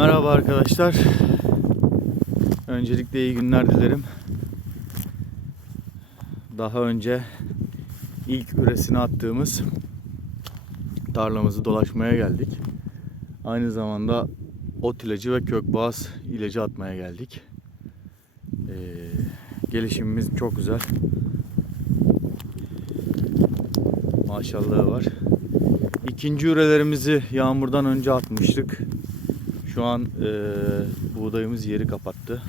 Merhaba arkadaşlar. Öncelikle iyi günler dilerim. Daha önce ilk üresini attığımız tarlamızı dolaşmaya geldik. Aynı zamanda ot ilacı ve kökboğaz ilacı atmaya geldik. Ee, gelişimimiz çok güzel. Maşallahı var. İkinci ürelerimizi yağmurdan önce atmıştık. Şu an eee, buğdayımız yeri kapattı.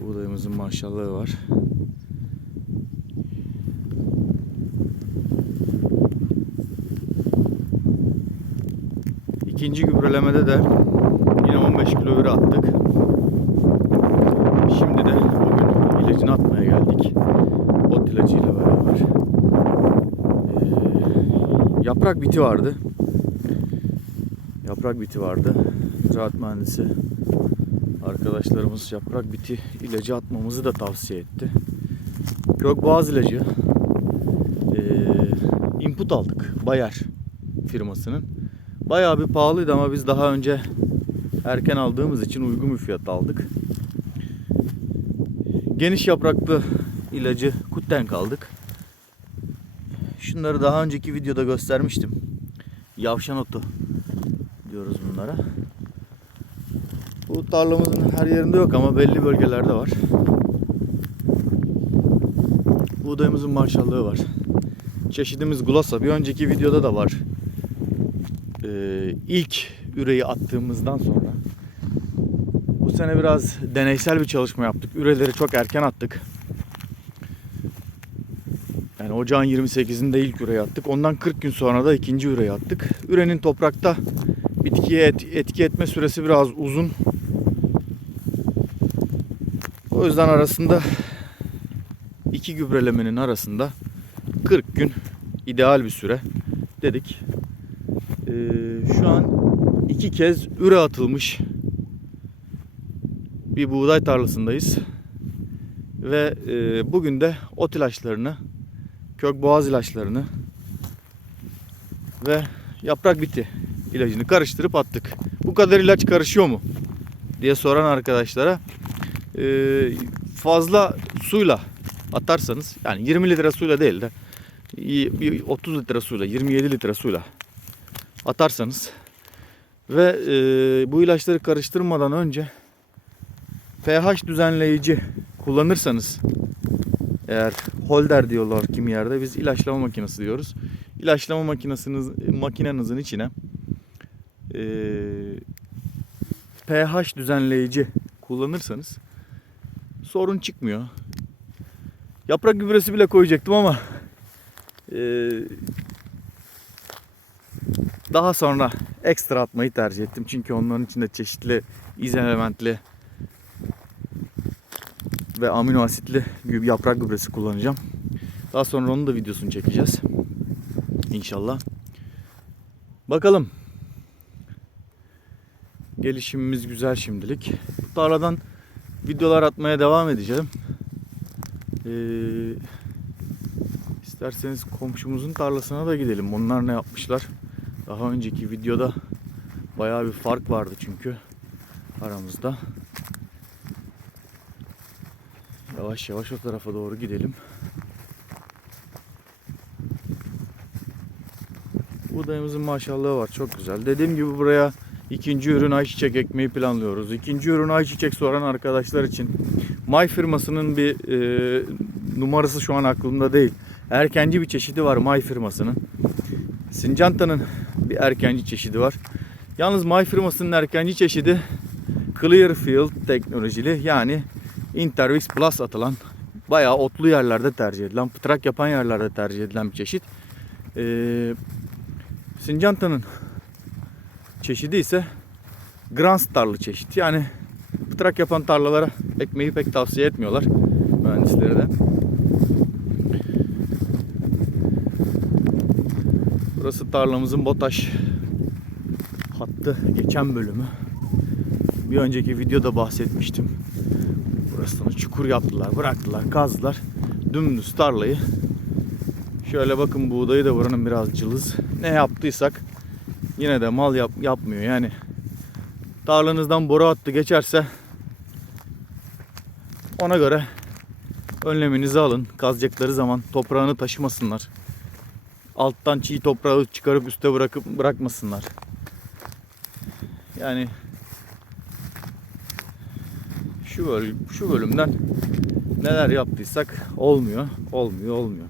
Buğdayımızın maşallahı var. İkinci gübrelemede de yine 15 kilo üre attık. Şimdi de bugün ilacını atmaya geldik. Ot ilacıyla beraber. Eee, yaprak biti vardı. Yaprak biti vardı. Ziraat mühendisi arkadaşlarımız yaprak biti ilacı atmamızı da tavsiye etti. Gökboğaz ilacı eee, input aldık. Bayer firmasının. Bayağı bir pahalıydı ama biz daha önce erken aldığımız için uygun bir fiyat aldık. Geniş yapraklı ilacı Kuttenk aldık. Şunları daha önceki videoda göstermiştim. Yavşan otu diyoruz bunlara. Bu tarlamızın her yerinde yok ama belli bölgelerde var. Buğdayımızın maşallahı var. Çeşidimiz gulasa. Bir önceki videoda da var. Ee, ilk üreyi attığımızdan sonra. Bu sene biraz deneysel bir çalışma yaptık. Üreleri çok erken attık. Yani ocağın 28'inde ilk üreyi attık. Ondan 40 gün sonra da ikinci üreyi attık. Ürenin toprakta bitkiye et- etki etme süresi biraz uzun. O yüzden arasında iki gübrelemenin arasında 40 gün ideal bir süre dedik. Ee, şu an iki kez üre atılmış bir buğday tarlasındayız. Ve e, bugün de ot ilaçlarını, kök boğaz ilaçlarını ve yaprak biti ilacını karıştırıp attık. Bu kadar ilaç karışıyor mu? diye soran arkadaşlara fazla suyla atarsanız yani 20 litre suyla değil de y- bir 30 litre suyla 27 litre suyla atarsanız ve e, bu ilaçları karıştırmadan önce pH düzenleyici kullanırsanız eğer holder diyorlar kimi yerde biz ilaçlama makinesi diyoruz. İlaçlama makinesiniz makinenizin içine e, pH düzenleyici kullanırsanız sorun çıkmıyor. Yaprak gübresi bile koyacaktım ama e, daha sonra ekstra atmayı tercih ettim. Çünkü onların içinde çeşitli izelementli ve amino asitli yaprak gübresi kullanacağım. Daha sonra onun da videosunu çekeceğiz. İnşallah. Bakalım. Gelişimimiz güzel şimdilik. Bu tarladan videolar atmaya devam edeceğim. Ee, isterseniz komşumuzun tarlasına da gidelim. Onlar ne yapmışlar? Daha önceki videoda bayağı bir fark vardı çünkü aramızda. Yavaş yavaş o tarafa doğru gidelim. Buğdayımızın maşallahı var çok güzel. Dediğim gibi buraya ikinci ürün ayçiçek ekmeği planlıyoruz. İkinci ürün ayçiçek soran arkadaşlar için May firmasının bir e, numarası şu an aklımda değil. Erkenci bir çeşidi var May firmasının. Syngenta'nın bir erkenci çeşidi var. Yalnız May firmasının erkenci çeşidi Clearfield teknolojili yani Intervix Plus atılan bayağı otlu yerlerde tercih edilen, pıtrak yapan yerlerde tercih edilen bir çeşit. Ee, Syngenta'nın çeşidi ise Grand Star'lı çeşit. Yani pıtrak yapan tarlalara ekmeği pek tavsiye etmiyorlar mühendisleri de. Burası tarlamızın BOTAŞ hattı geçen bölümü. Bir önceki videoda bahsetmiştim. Burasını çukur yaptılar, bıraktılar, kazdılar. Dümdüz tarlayı. Şöyle bakın buğdayı da buranın biraz cılız. Ne yaptıysak yine de mal yap, yapmıyor. Yani tarlanızdan boru attı geçerse ona göre önleminizi alın. Kazacakları zaman toprağını taşımasınlar. Alttan çiğ toprağı çıkarıp üste bırakıp bırakmasınlar. Yani şu bölüm, şu bölümden neler yaptıysak olmuyor, olmuyor, olmuyor.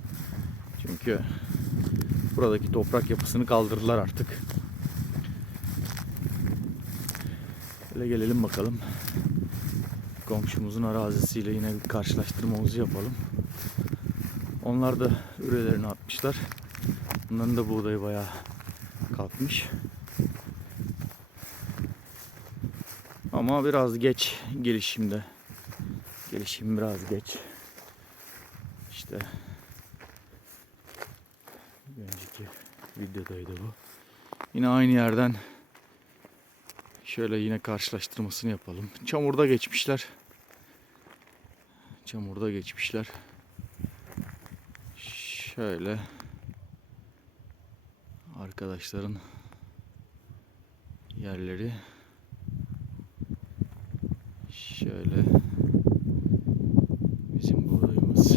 Çünkü buradaki toprak yapısını kaldırdılar artık. Hele gelelim bakalım. Komşumuzun arazisiyle yine bir karşılaştırmamızı yapalım. Onlar da ürelerini atmışlar. Bunların da buğdayı bayağı kalkmış. Ama biraz geç gelişimde. Gelişim biraz geç. İşte önceki videodaydı bu. Yine aynı yerden şöyle yine karşılaştırmasını yapalım. Çamurda geçmişler. Çamurda geçmişler. Şöyle arkadaşların yerleri şöyle bizim buğdayımız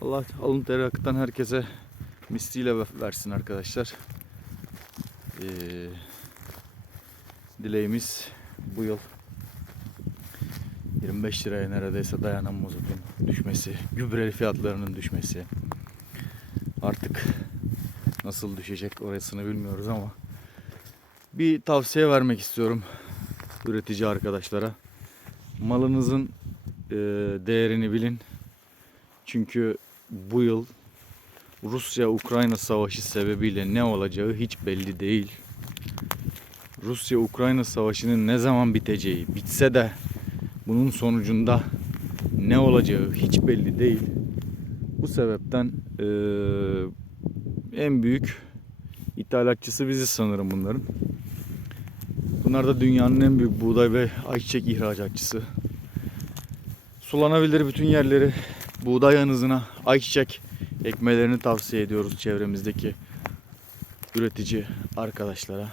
Allah alın teri herkese misliyle ve- versin arkadaşlar. Ee, dileğimiz bu yıl 25 liraya neredeyse dayanan mazotun düşmesi, gübre fiyatlarının düşmesi. Artık nasıl düşecek orasını bilmiyoruz ama bir tavsiye vermek istiyorum üretici arkadaşlara. Malınızın e, değerini bilin. Çünkü bu yıl Rusya-Ukrayna savaşı sebebiyle ne olacağı hiç belli değil. Rusya-Ukrayna savaşının ne zaman biteceği, bitse de bunun sonucunda ne olacağı hiç belli değil. Bu sebepten eee, en büyük ithalatçısı biziz sanırım bunların. Bunlar da dünyanın en büyük buğday ve ayçiçek ihracatçısı. Sulanabilir bütün yerleri buğday yanızına ayçiçek ekmelerini tavsiye ediyoruz çevremizdeki üretici arkadaşlara.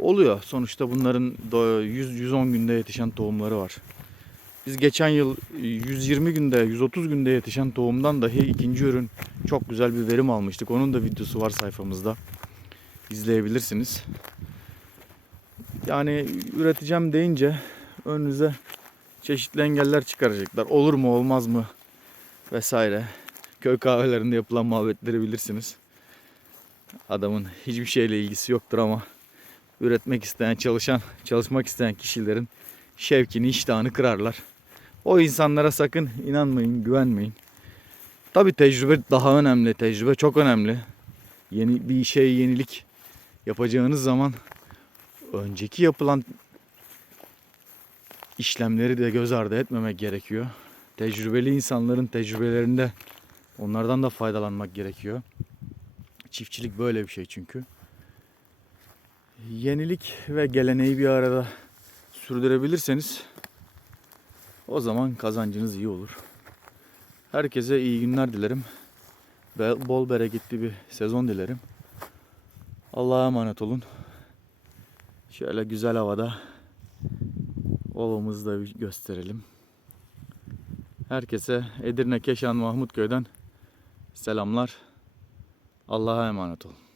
Oluyor. Sonuçta bunların 100-110 günde yetişen tohumları var. Biz geçen yıl 120 günde, 130 günde yetişen tohumdan dahi ikinci ürün çok güzel bir verim almıştık. Onun da videosu var sayfamızda. İzleyebilirsiniz. Yani üreteceğim deyince önünüze çeşitli engeller çıkaracaklar. Olur mu olmaz mı vesaire. Köy kahvelerinde yapılan muhabbetleri bilirsiniz. Adamın hiçbir şeyle ilgisi yoktur ama üretmek isteyen, çalışan, çalışmak isteyen kişilerin şevkini, iştahını kırarlar. O insanlara sakın inanmayın, güvenmeyin. Tabi tecrübe daha önemli, tecrübe çok önemli. Yeni bir şey yenilik yapacağınız zaman önceki yapılan işlemleri de göz ardı etmemek gerekiyor. Tecrübeli insanların tecrübelerinde onlardan da faydalanmak gerekiyor. Çiftçilik böyle bir şey çünkü. Yenilik ve geleneği bir arada sürdürebilirseniz o zaman kazancınız iyi olur. Herkese iyi günler dilerim. Bol bereketli bir sezon dilerim. Allah'a emanet olun. Şöyle güzel havada ovamızı da bir gösterelim. Herkese Edirne Keşan Mahmutköy'den selamlar. Allah'a emanet olun.